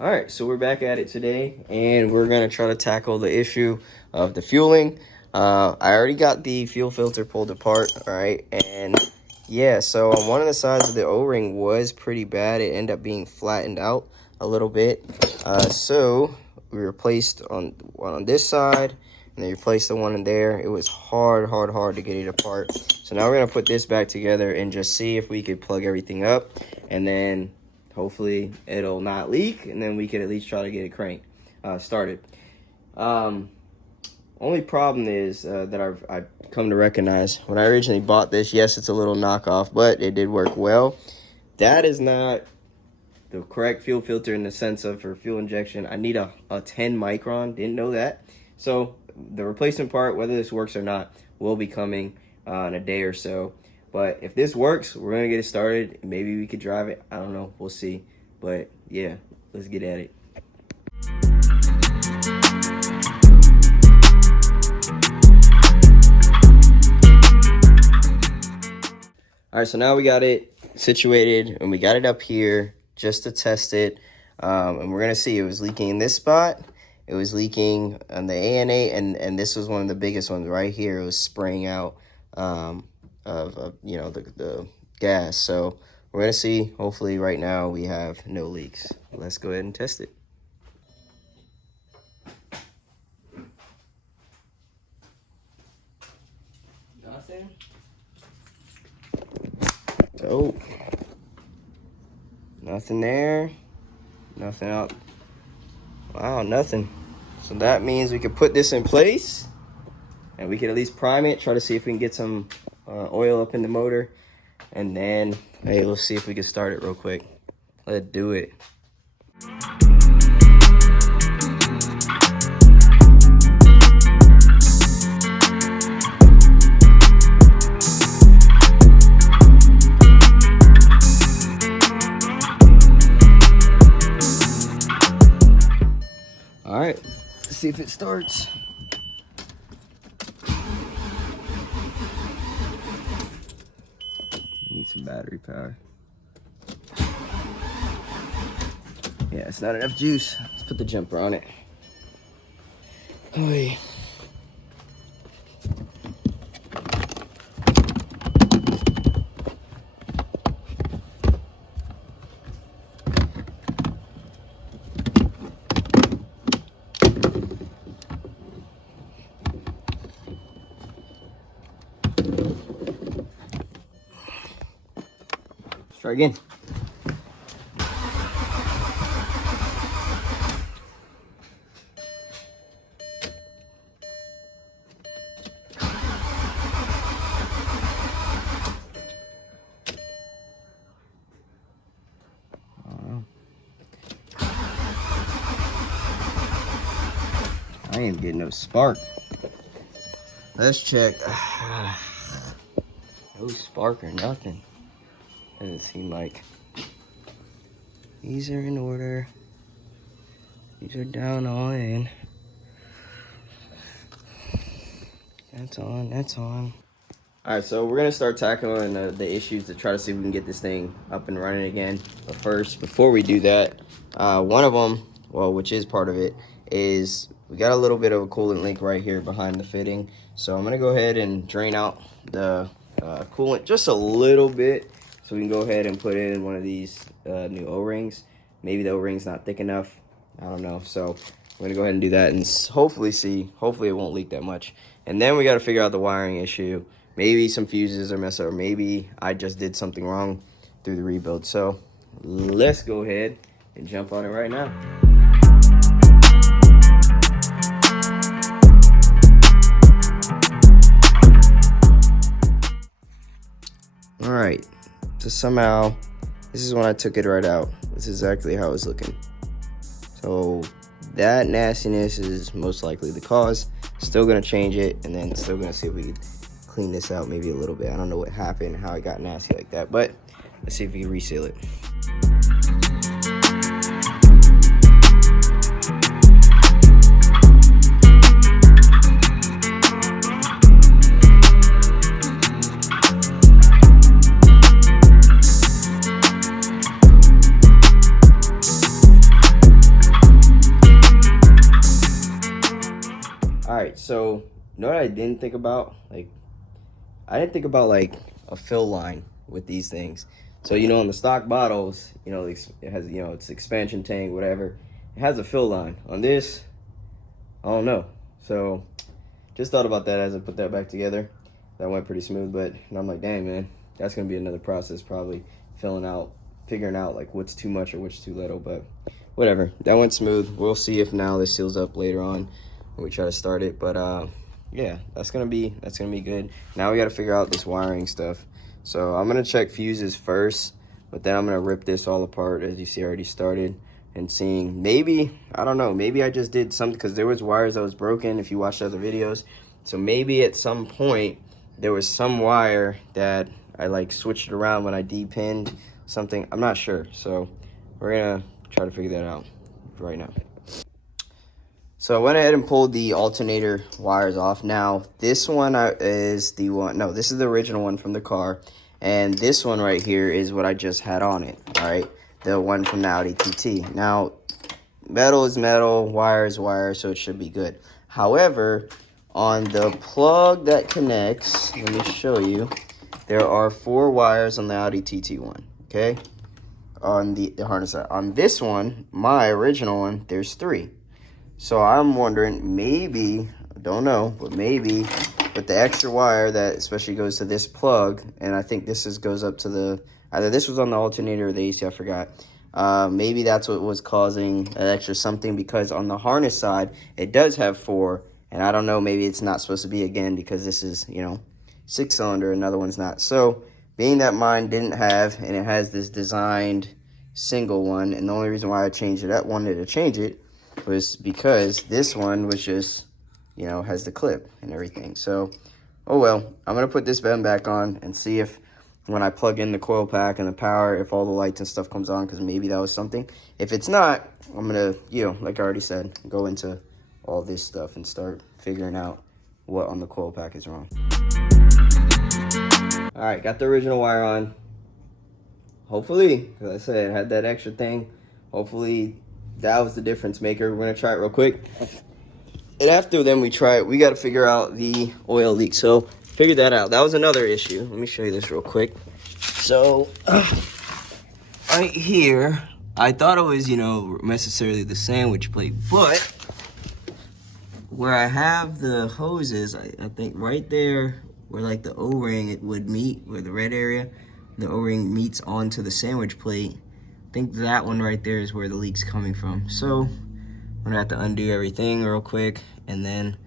All right, so we're back at it today, and we're gonna try to tackle the issue of the fueling. I already got the fuel filter pulled apart, all right, and yeah, so on one of the sides of the O-ring was pretty bad. It ended up being flattened out a little bit. So we replaced on one on this side, and then replaced the one in there. It was hard to get it apart. So now we're gonna put this back together and just see if we could plug everything up, and then hopefully it'll not leak, and then we can at least try to get it started. Only problem is that I've come to recognize when I originally bought this, yes, it's a little knockoff, but it did work well. That is not the correct fuel filter in the sense of for fuel injection. I need a 10 micron, didn't know that. So the replacement part, whether this works or not, will be coming in a day or so. But if this works, we're going to get it started. Maybe we could drive it. I don't know. We'll see. But yeah, let's get at it. All right, so now we got it situated, and we got it up here just to test it. And we're going to see it was leaking in this spot. It was leaking on the ANA, and this was one of the biggest ones right here. It was spraying out the gas. So we're gonna see. Hopefully right now we have no leaks. Let's go ahead and test it. Nothing. Oh, nothing there. Nothing out. Wow, nothing. So that means we could put this in place, and we can at least prime it, try to see if we can get some oil up in the motor, and then, hey, let's see if we can start it real quick. Let's do it. All right, let's see if it starts. Need some battery power. Yeah, it's not enough juice. Let's put the jumper on it. Oy. Let's try again. I ain't getting no spark. Let's check. No spark or nothing. Doesn't seem like. These are in order. These are down all in. That's on, that's on. All right, so we're gonna start tackling the issues to try to see if we can get this thing up and running again. But first, before we do that, one of them, well, which is part of it, is we got a little bit of a coolant leak right here behind the fitting. So I'm gonna go ahead and drain out the coolant just a little bit, so we can go ahead and put in one of these new O-rings. Maybe the O-ring's not thick enough. I don't know. So we're gonna go ahead and do that and hopefully it won't leak that much. And then we got to figure out the wiring issue. Maybe some fuses are messed up, or maybe I just did something wrong through the rebuild. So let's go ahead and jump on it right now. All right, so somehow, this is when I took it right out. This is exactly how it was looking. So that nastiness is most likely the cause. Still gonna change it, and then still gonna see if we can clean this out maybe a little bit. I don't know what happened, how it got nasty like that, but let's see if we can reseal it. right, so you know what I didn't think about? Like, I didn't think about like a fill line with these things. So you know, in the stock bottles, you know, it has, you know, it's expansion tank, whatever. It has a fill line. On this, I don't know. So just thought about that as I put that back together. That went pretty smooth, but I'm like, dang, man, that's gonna be another process, probably figuring out like what's too much or what's too little. But whatever, that went smooth. We'll see if now this seals up later on when we try to start it. But yeah, that's gonna be good. Now we got to figure out this wiring stuff. So I'm gonna check fuses first, but then I'm gonna rip this all apart. As you see, I already started, and seeing, maybe, I don't know, maybe I just did something, because there was wires that was broken if you watched other videos. So maybe at some point there was some wire that I like switched it around when I depinned something. I'm not sure. So we're gonna try to figure that out right now. So I went ahead and pulled the alternator wires off. Now, this one is the one, no, this is the original one from the car. And this one right here is what I just had on it, all right? The one from the Audi TT. Now, metal is metal, wire is wire, so it should be good. However, on the plug that connects, let me show you, there are 4 wires on the Audi TT one, okay? On the harness side. On this one, my original one, there's 3. So I'm wondering, maybe, don't know, but maybe with the extra wire that especially goes to this plug, and I think this goes up to the, either this was on the alternator or the AC, I forgot. Maybe that's what was causing an extra something, because on the harness side, it does have 4, and I don't know, maybe it's not supposed to be again, because this is, you know, 6-cylinder, another one's not. So being that mine didn't have, and it has this designed single one, and the only reason why I wanted to change it, was because this one was just, you know, has the clip and everything. So, oh well, I'm going to put this bend back on and see if when I plug in the coil pack and the power, if all the lights and stuff comes on, because maybe that was something. If it's not, I'm going to, you know, like I already said, go into all this stuff and start figuring out what on the coil pack is wrong. All right, got the original wire on. Hopefully, because I said it had that extra thing, hopefully that was the difference maker. We're gonna try it real quick, and after then we try it, we got to figure out the oil leak. So figure that out. That was another issue. Let me show you this real quick. So right here, I thought it was, you know, necessarily the sandwich plate, but where I have the hoses, I think right there where like the O-ring it would meet, where the red area, the O-ring meets onto the sandwich plate. I think that one right there is where the leak's coming from. So I'm gonna have to undo everything real quick and then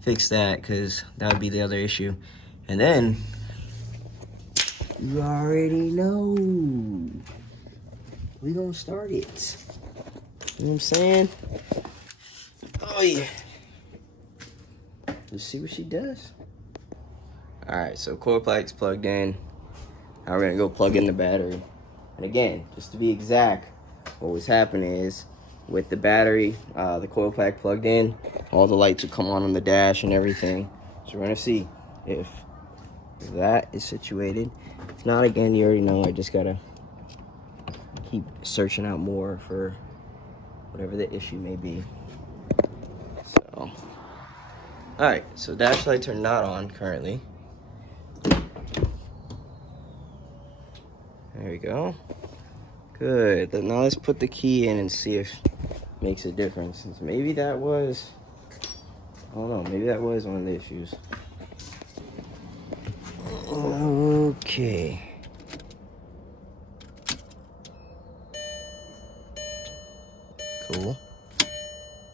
fix that, because that would be the other issue. And then you already know we gonna start it. You know what I'm saying? Oh yeah. Let's see what she does. All right, so coil pack's plugged in. Now we're gonna go plug in the battery. And again, just to be exact, what was happening is with the battery, the coil pack plugged in, all the lights would come on the dash and everything. So we're gonna see if that is situated. If not, again, you already know, I just gotta keep searching out more for whatever the issue may be. So, all right, so dash lights are not on currently. There we go. Good. Now let's put the key in and see if it makes a difference. Maybe that was, I don't know, maybe that was one of the issues. Okay. Cool.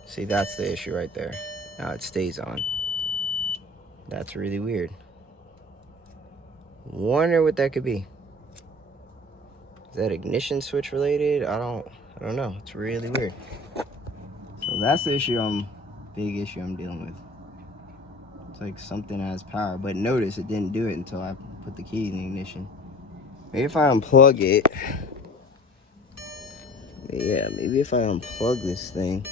See, that's the issue right there. Now it stays on. That's really weird. Wonder what that could be. Is that ignition switch related? I don't know. It's really weird. So that's the issue big issue I'm dealing with. It's like something has power, but notice it didn't do it until I put the key in the ignition. Maybe if I unplug it. Yeah, maybe if I unplug this thing.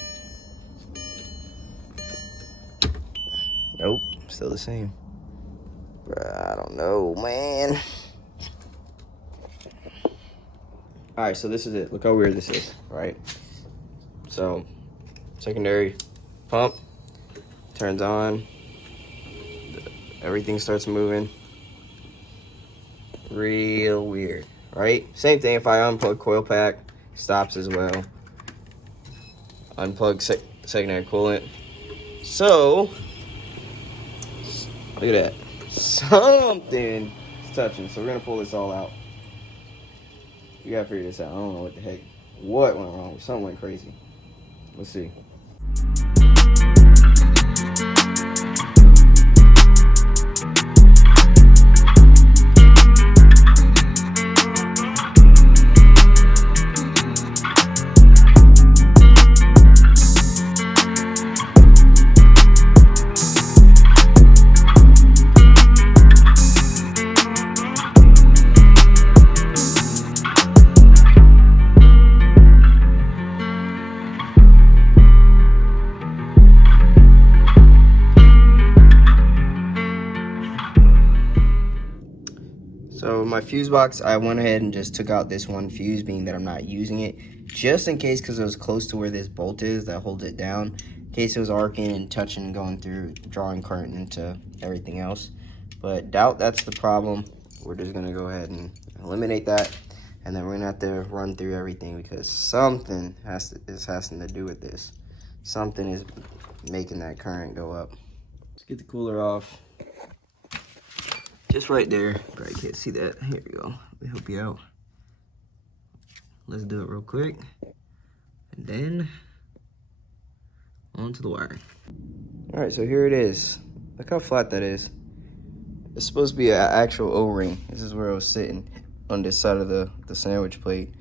Nope, still the same. Bruh, I don't know, man. All right, so this is it. Look how weird this is, right? So, secondary pump, turns on, everything starts moving. Real weird, right? Same thing if I unplug coil pack, stops as well. Unplug secondary coolant. So, look at that. Something is touching. So we're gonna pull this all out. We gotta figure this out. I don't know what the heck. What went wrong? Something went crazy. Let's see. So my fuse box, I went ahead and just took out this one fuse, being that I'm not using it, just in case, because it was close to where this bolt is that holds it down, in case it was arcing and touching and going through, drawing current into everything else. But doubt that's the problem. We're just gonna go ahead and eliminate that, and then we're gonna have to run through everything because something has to do with this. Something is making that current go up. Let's get the cooler off. Just right there. Probably can't see that. Here we go. Let me help you out. Let's do it real quick. And then onto the wire. All right, so here it is. Look how flat that is. It's supposed to be an actual O-ring. This is where it was sitting on this side of the sandwich plate.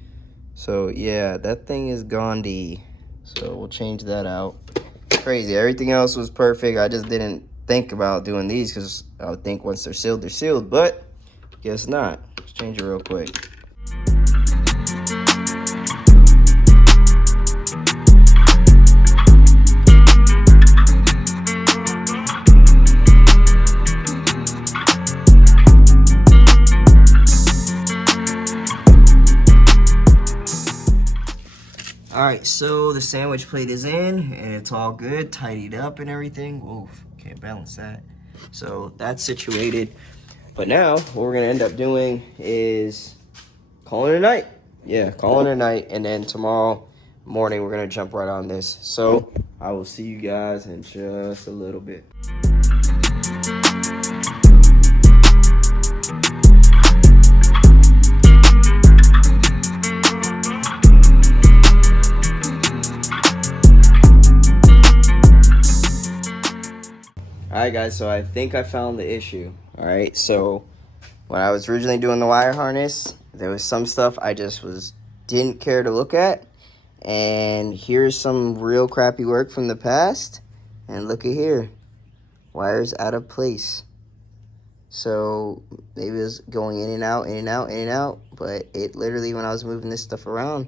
So yeah, that thing is Gandhi. So we'll change that out. Crazy. Everything else was perfect. I just didn't think about doing these because I would think once they're sealed, but guess not. Let's change it real quick. All right, so the sandwich plate is in and it's all good, tidied up and everything. Whoa, can't balance that. So that's situated. But now what we're gonna end up doing is calling it a night. Yeah, calling it a night. And then tomorrow morning, we're gonna jump right on this. So I will see you guys in just a little bit. Alright guys, so I think I found the issue. Alright, so when I was originally doing the wire harness, there was some stuff I just didn't care to look at. And here's some real crappy work from the past. And look at here. Wires out of place. So maybe it was going in and out, in and out, in and out. But it literally, when I was moving this stuff around,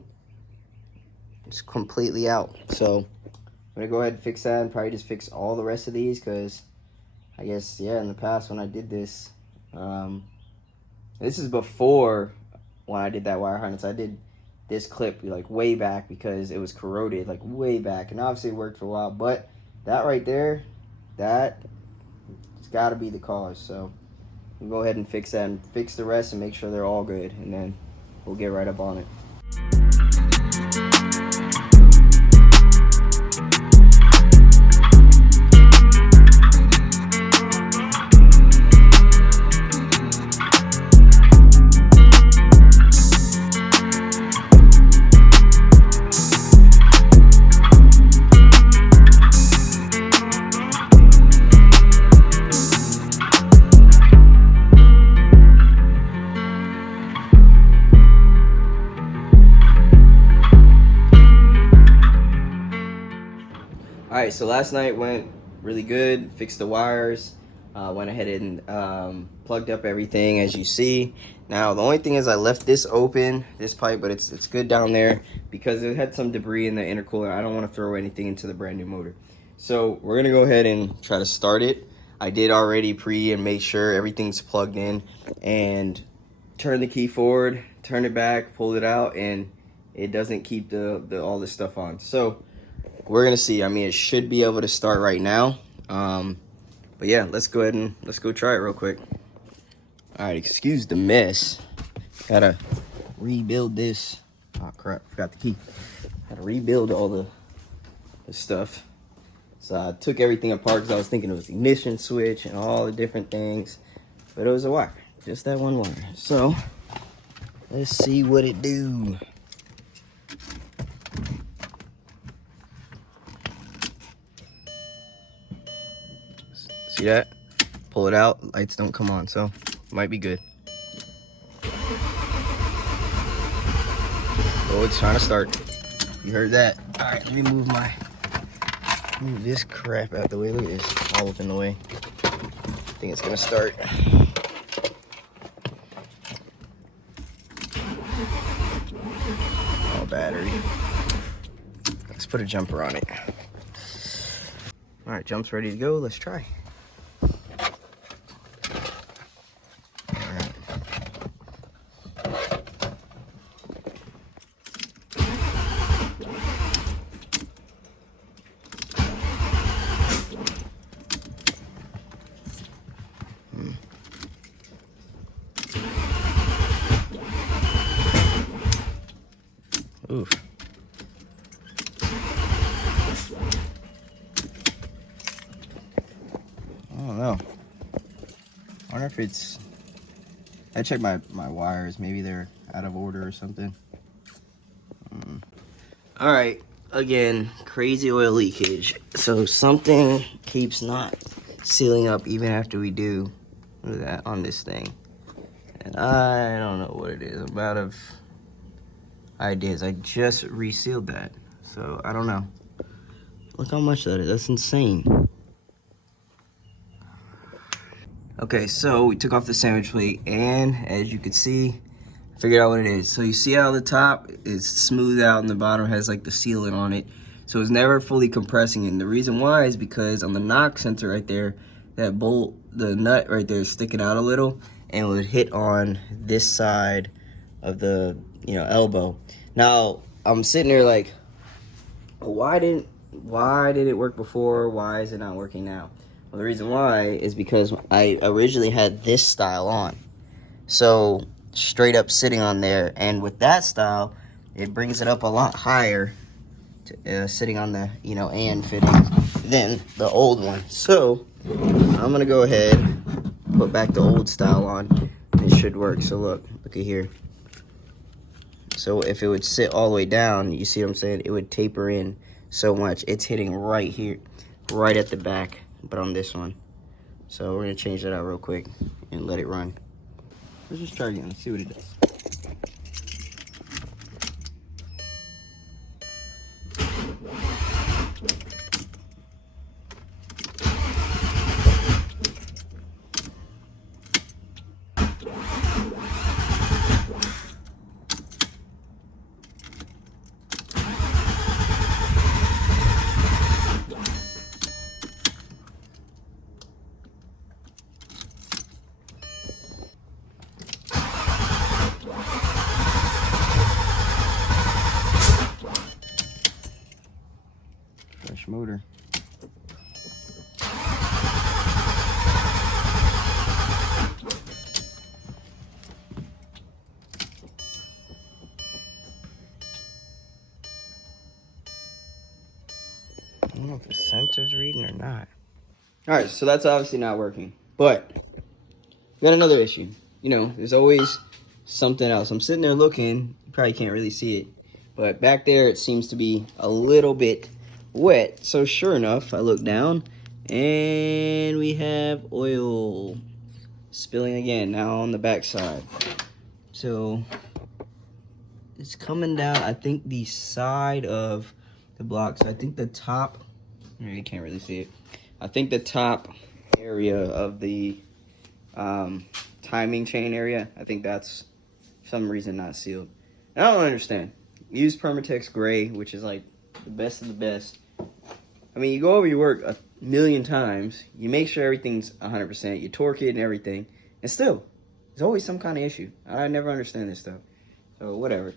it's completely out. So I'm going to go ahead and fix that and probably just fix all the rest of these because I guess, yeah, in the past when I did this, this is before when I did that wire harness. I did this clip like way back because it was corroded like way back, and obviously it worked for a while, but that right there, that's got to be the cause. So we'll go ahead and fix that and fix the rest and make sure they're all good, and then we'll get right up on it. Alright, so last night went really good, fixed the wires, went ahead and plugged up everything as you see. Now the only thing is I left this open, this pipe, but it's good down there because it had some debris in the intercooler. I don't want to throw anything into the brand new motor. So we're going to go ahead and try to start it. I did already pre and make sure everything's plugged in, and turn the key forward, turn it back, pull it out, and it doesn't keep all this stuff on. So we're gonna see. I mean, it should be able to start right now. But yeah, let's go ahead and let's go try it real quick. All right, excuse the mess. Gotta rebuild this. Oh crap, forgot the key. Gotta rebuild all the stuff. So I took everything apart because I was thinking it was the ignition switch and all the different things, but it was a wire, just that one wire. So let's see what it do. See that? Pull it out, lights don't come on, so might be good. Oh, it's trying to start. You heard that? All right, let me move this crap out the way. Look at this, all up in the way. I think it's gonna start. Oh, battery. Let's put a jumper on it. All right, jump's ready to go. Let's try. Oof. I don't know. I wonder if it's... I checked my wires. Maybe they're out of order or something. All right. Again, crazy oil leakage. So something keeps not sealing up even after we do that on this thing. And I don't know what it is. I'm out of ideas. I just resealed that. So I don't know. Look how much that is. That's insane. Okay, so we took off the sandwich plate, and as you can see, I figured out what it is. So you see how the top is smooth out and the bottom has like the sealant on it. So it's never fully compressing. And the reason why is because on the knock sensor right there, that bolt, the nut right there is sticking out a little and would hit on this side of the, elbow. Now, I'm sitting there like, why did it work before? Why is it not working now? Well, the reason why is because I originally had this style on. So straight up sitting on there, and with that style, it brings it up a lot higher to, sitting on the, and fitting than the old one. So I'm gonna go ahead, put back the old style on. It should work. So look at here. So if it would sit all the way down, you see what I'm saying? It would taper in so much. It's hitting right here, right at the back, but on this one. So we're gonna change that out real quick and let it run. Let's just try again, let's see what it does. Fresh motor. I don't know if the sensor's reading or not. All right, so that's obviously not working, but we got another issue. There's always something else. I'm sitting there looking, you probably can't really see it, but back there it seems to be a little bit wet. So sure enough, I look down and we have oil spilling again, now on the back side. So it's coming down, I think, the side of the block. So I think the top, you can't really see it. I think the top area of the timing chain area, I think that's for some reason not sealed. And I don't understand. Use Permatex Gray, which is like the best of the best. I mean, you go over your work a million times, you make sure everything's 100%, you torque it and everything, and still, there's always some kind of issue. I never understand this stuff. So whatever.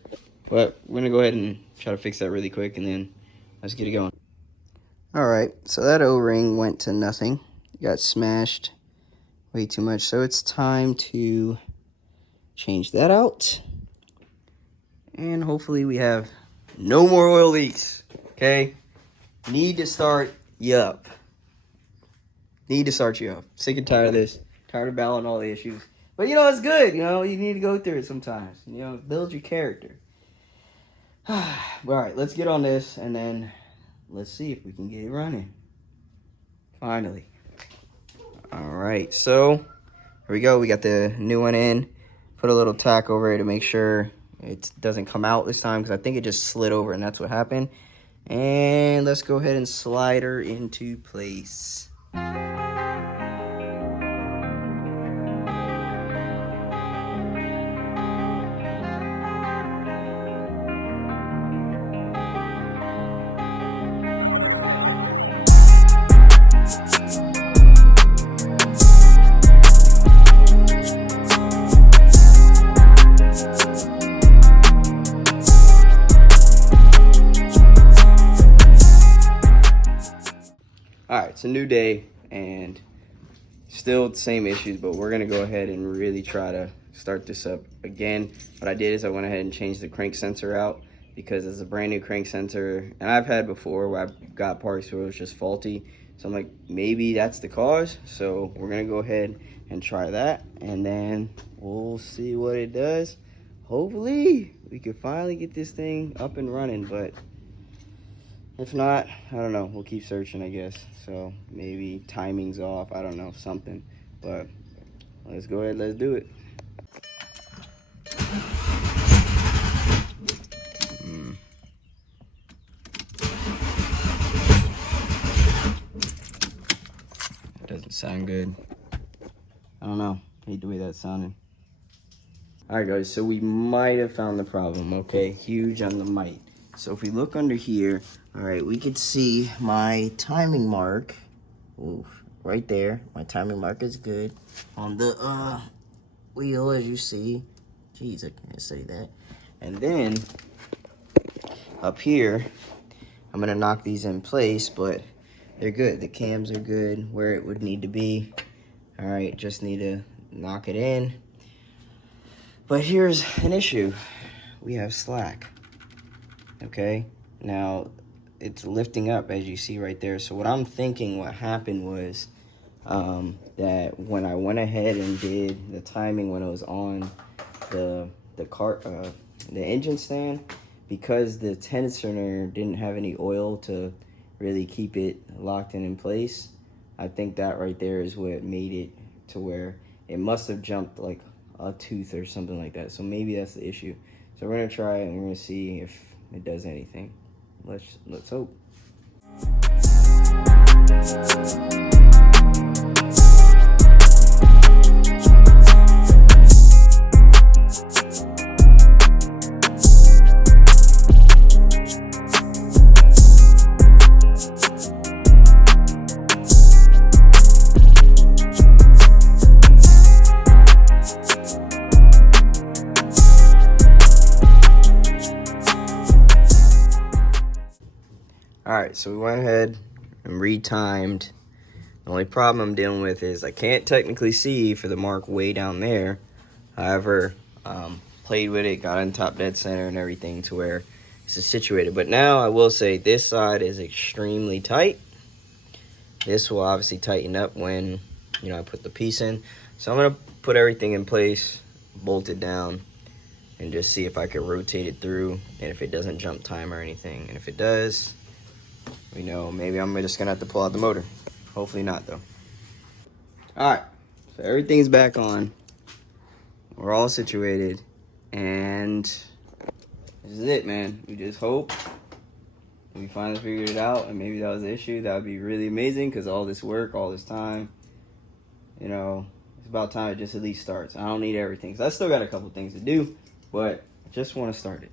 But we're gonna go ahead and try to fix that really quick, and then let's get it going. All right, so that O-ring went to nothing. It got smashed way too much. So it's time to change that out. And hopefully we have no more oil leaks, okay? Need to start you up. Sick and tired of this. Tired of battling all the issues. But, you know, it's good. You know, you need to go through it sometimes. You know, build your character. All right, let's get on this, and then let's see if we can get it running. Finally. All right, so here we go. We got the new one in. Put a little tack over it to make sure it doesn't come out this time, because I think it just slid over, and that's what happened. And let's go ahead and slide her into place. Alright, it's a new day and still the same issues, but we're going to go ahead and really try to start this up again. What I did is I went ahead and changed the crank sensor out, because it's a brand new crank sensor, and I've had before where I've got parts where it was just faulty. So I'm like, maybe that's the cause. So we're going to go ahead and try that, and then we'll see what it does. Hopefully we can finally get this thing up and running, but if not, I don't know. We'll keep searching, I guess. So maybe timing's off. I don't know, something. But let's go ahead. Let's do it. That doesn't sound good. I don't know. Hate the way that sounded. All right, guys. So we might have found the problem. Okay, huge on the might. So if we look under here, all right, we could see my timing mark. Ooh, right there. My timing mark is good on the wheel, as you see. Jeez, I can't say that. And then up here, I'm gonna knock these in place, but they're good. The cams are good where it would need to be. All right, just need to knock it in. But here's an issue. We have slack. Okay, now it's lifting up, as you see right there. So what I'm thinking what happened was that when I went ahead and did the timing when it was on the engine stand, because the tensioner didn't have any oil to really keep it locked in place, I think that right there is what made it to where it must have jumped like a tooth or something like that. So maybe that's the issue. So we're gonna try it and we're gonna see if it does anything. Let's hope. Alright, so we went ahead and retimed. The only problem I'm dealing with is I can't technically see for the mark way down there. However, played with it, got on top dead center and everything to where this is situated. But now I will say this side is extremely tight. This will obviously tighten up when, you know, I put the piece in. So I'm going to put everything in place, bolt it down, and just see if I can rotate it through and if it doesn't jump time or anything. And if it does, you know, maybe I'm just gonna have to pull out the motor. Hopefully not, though. All right, so everything's back on. We're all situated, and this is it, man. We just hope we finally figured it out, and maybe that was the issue. That would be really amazing, because all this work, all this time, you know, it's about time it just at least starts. I don't need everything, because I still got a couple things to do, but I just want to start it.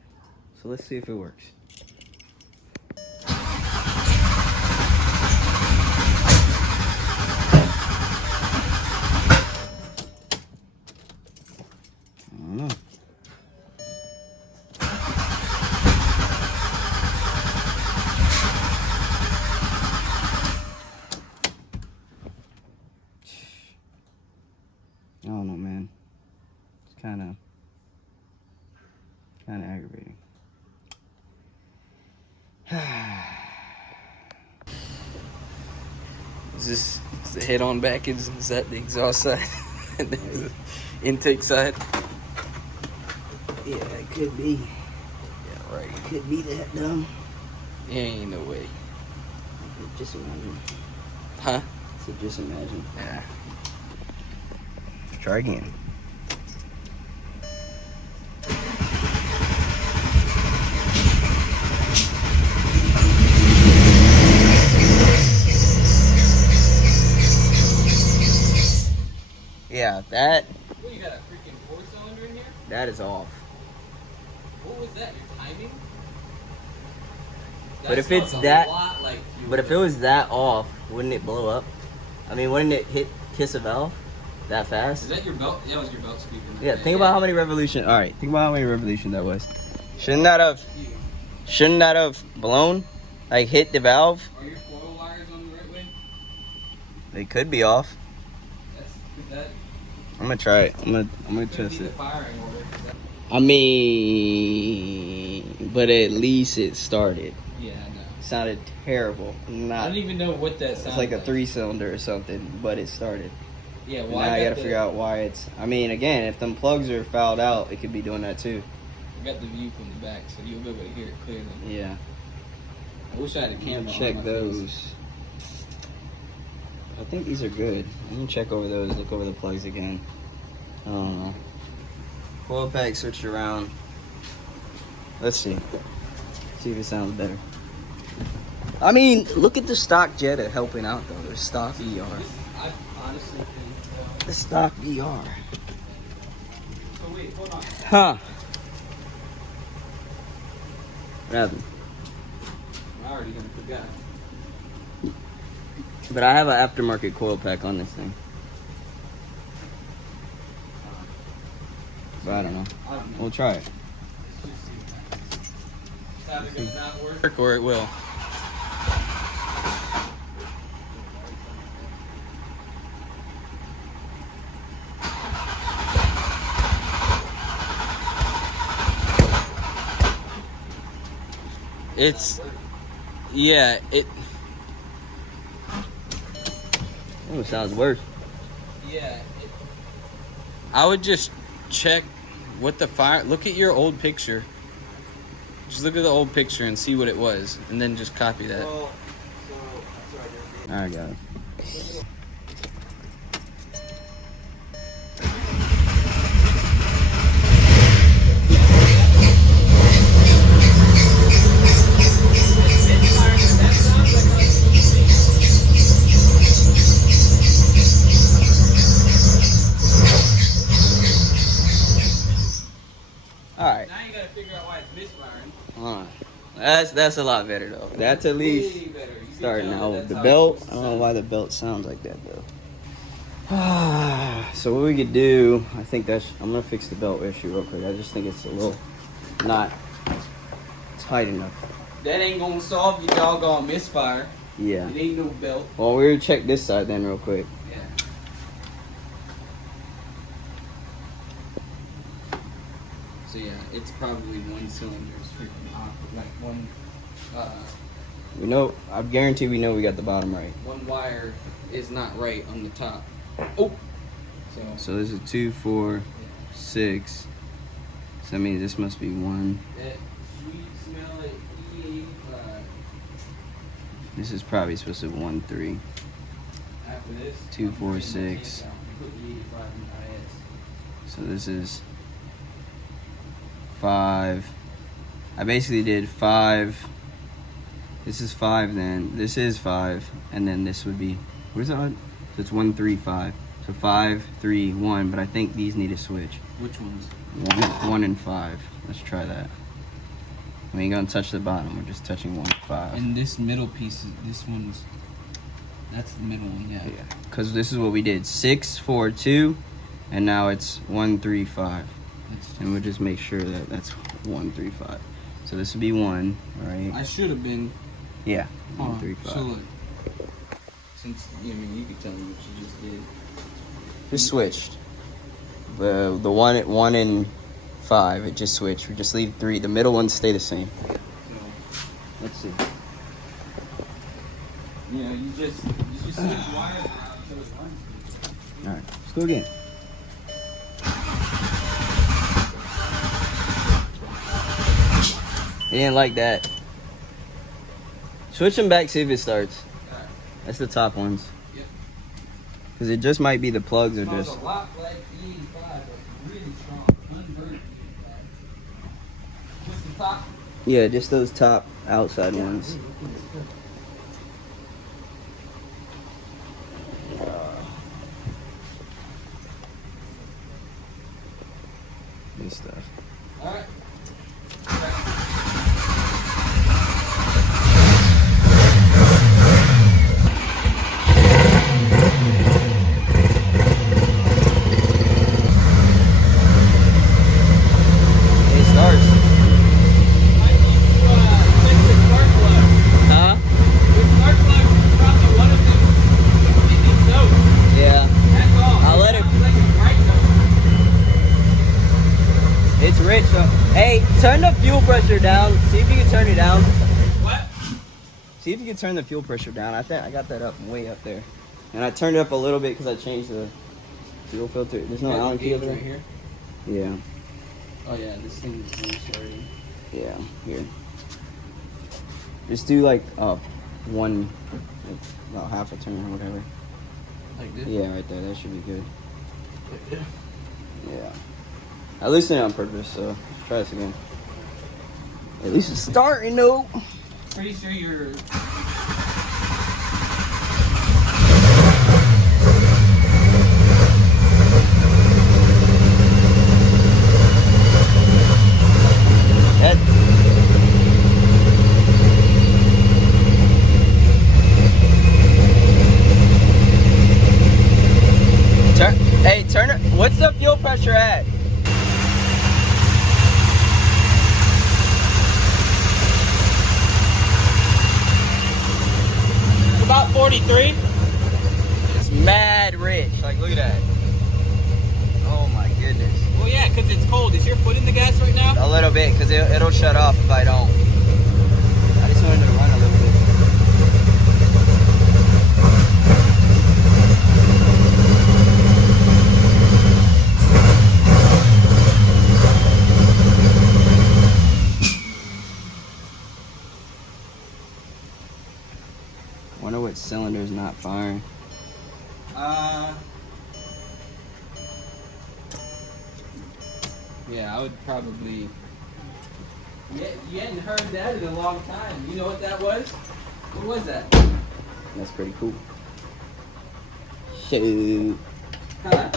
So let's see if it works. kind of aggravating. Is the head on back? Is that the exhaust side? And then the intake side? Yeah, it could be. Yeah, right. It could be that dumb. Ain't no way. Just imagine. Huh? So just imagine. Yeah. Try again. Yeah, that. What, you got a freaking 4-cylinder in here? That is off. What was that? Your timing? But if it's that, like but if it was that off, wouldn't it blow up? I mean, wouldn't it kiss a valve that fast? Is that your belt? That was your belt speaker. Yeah. Think about how many revolutions. All right. Think about how many revolutions that was. Shouldn't that have blown? Like hit the valve? Are your coil wires on the right way? They could be off. That. I'm gonna try it. I'm gonna test it. Firing order. I mean, but at least it started. Yeah, I know. Sounded terrible. I don't even know what that sounds like. It's like a 3-cylinder or something, but it started. Yeah, well, now I gotta figure out why it's. I mean, again, if them plugs are fouled out, it could be doing that too. I got the view from the back, so you'll be able to hear it clearly. Yeah. I wish I had a camera. Check those. I think these are good. I'm gonna check over those. Look over the plugs again. I don't know. Coil pack switched around. Let's see. See if it sounds better. I mean, look at the stock Jetta helping out though. The stock VR. I honestly think The stock VR. So wait, hold on. Huh. What happened? I already gonna forgot. But I have an aftermarket coil pack on this thing. But I don't know. We'll try it. It's either gonna not work or it will. It's, yeah, it. Oh, it sounds worse. Yeah. I would just check what the fire. Look at your old picture. Just look at the old picture and see what it was, and then just copy that. All right, got it. Alright. Now you gotta figure out why it's misfiring. That's a lot better though. That's at least starting out. The belt, I don't know why the belt sounds like that though. So what we could do, I think I'm gonna fix the belt issue real quick. I just think it's a little not tight enough. That ain't gonna solve your doggone misfire. Yeah. It ain't no belt. Well, we're gonna check this side then real quick. Yeah. So yeah, it's probably one cylinder is freaking off, like one. We know. I guarantee we know we got the bottom right. One wire is not right on the top. Oh. So this is 2, 4, 6. So that means this must be 1. That sweet smell of E85. This is probably supposed to be 1, 3. After this. 2, 4, 6. Put the 85 in IS. So this is 5. I basically did 5. This is 5 then. This is 5. And then this would be, what is it on? So it's 1, 3, 5. So 5, 3, 1. But I think these need a switch. Which ones? 1 and 5. Let's try that. We ain't gonna touch the bottom. We're just touching 1 and 5. And this middle piece, this one's, that's the middle one, yeah. Yeah. Because this is what we did. 6, 4, 2. And now it's 1, 3, 5. And we'll just make sure that that's 1, 3, 5. So this would be 1, right? I should have been. Yeah. 1, 3, 5. So look, since you can tell me what you just did. Just switched. The one and 5, it just switched. We just leave 3. The middle ones stay the same. So, Let's see. you know, you just switch wires around so it runs. All right, let's go again. He didn't like that. Switch them back, see if it starts. Alright. That's the top ones. Yep. Because it just might be the plugs or Smells just. a lot like E5, but really strong. Unburnt E5. Just the top. Yeah, just those top outside ones. Good stuff. Alright. It starts. Huh? Yeah. I'll let it. It's rich. So, hey, turn the fuel pressure down. See if you can turn it down. What? See if you can turn the fuel pressure down. I think I got that up way up there, and I turned it up a little bit because I changed the fuel filter. There's no Allen key over there. Right here. Yeah. Oh yeah, this thing is really starting. Yeah. Here. Just do like one, like, about half a turn or whatever. Like this? Yeah, right there. That should be good. Like this? Yeah. I loosened it on purpose, so let's try this again. At least it's starting though. Pretty sure you're. That. Turn it. What's the fuel pressure at? About 43. It's mad rich. Like, look at that. Oh my goodness. Well, yeah, because it's cold. Is your foot in the gas right now? A little bit, because it'll shut off if I don't. I just wanted to run a little bit. Wonder what cylinder's not firing. Yeah, I would probably. Yeah, you hadn't heard that in a long time. You know what that was? What was that? That's pretty cool. Shoot. Huh?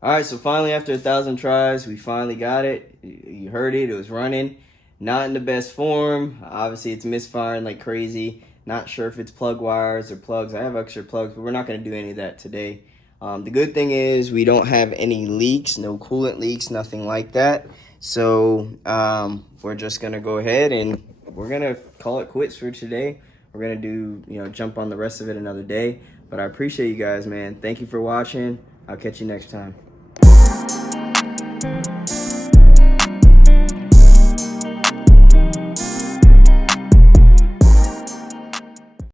Alright, so finally after 1,000 tries, we finally got it. You heard it, it was running. Not in the best form. Obviously it's misfiring like crazy. Not sure if it's plug wires or plugs. I have extra plugs, but we're not going to do any of that today. The good thing is we don't have any leaks, no coolant leaks, nothing like that. So we're just going to go ahead and we're going to call it quits for today. We're going to do, jump on the rest of it another day. But I appreciate you guys, man. Thank you for watching. I'll catch you next time.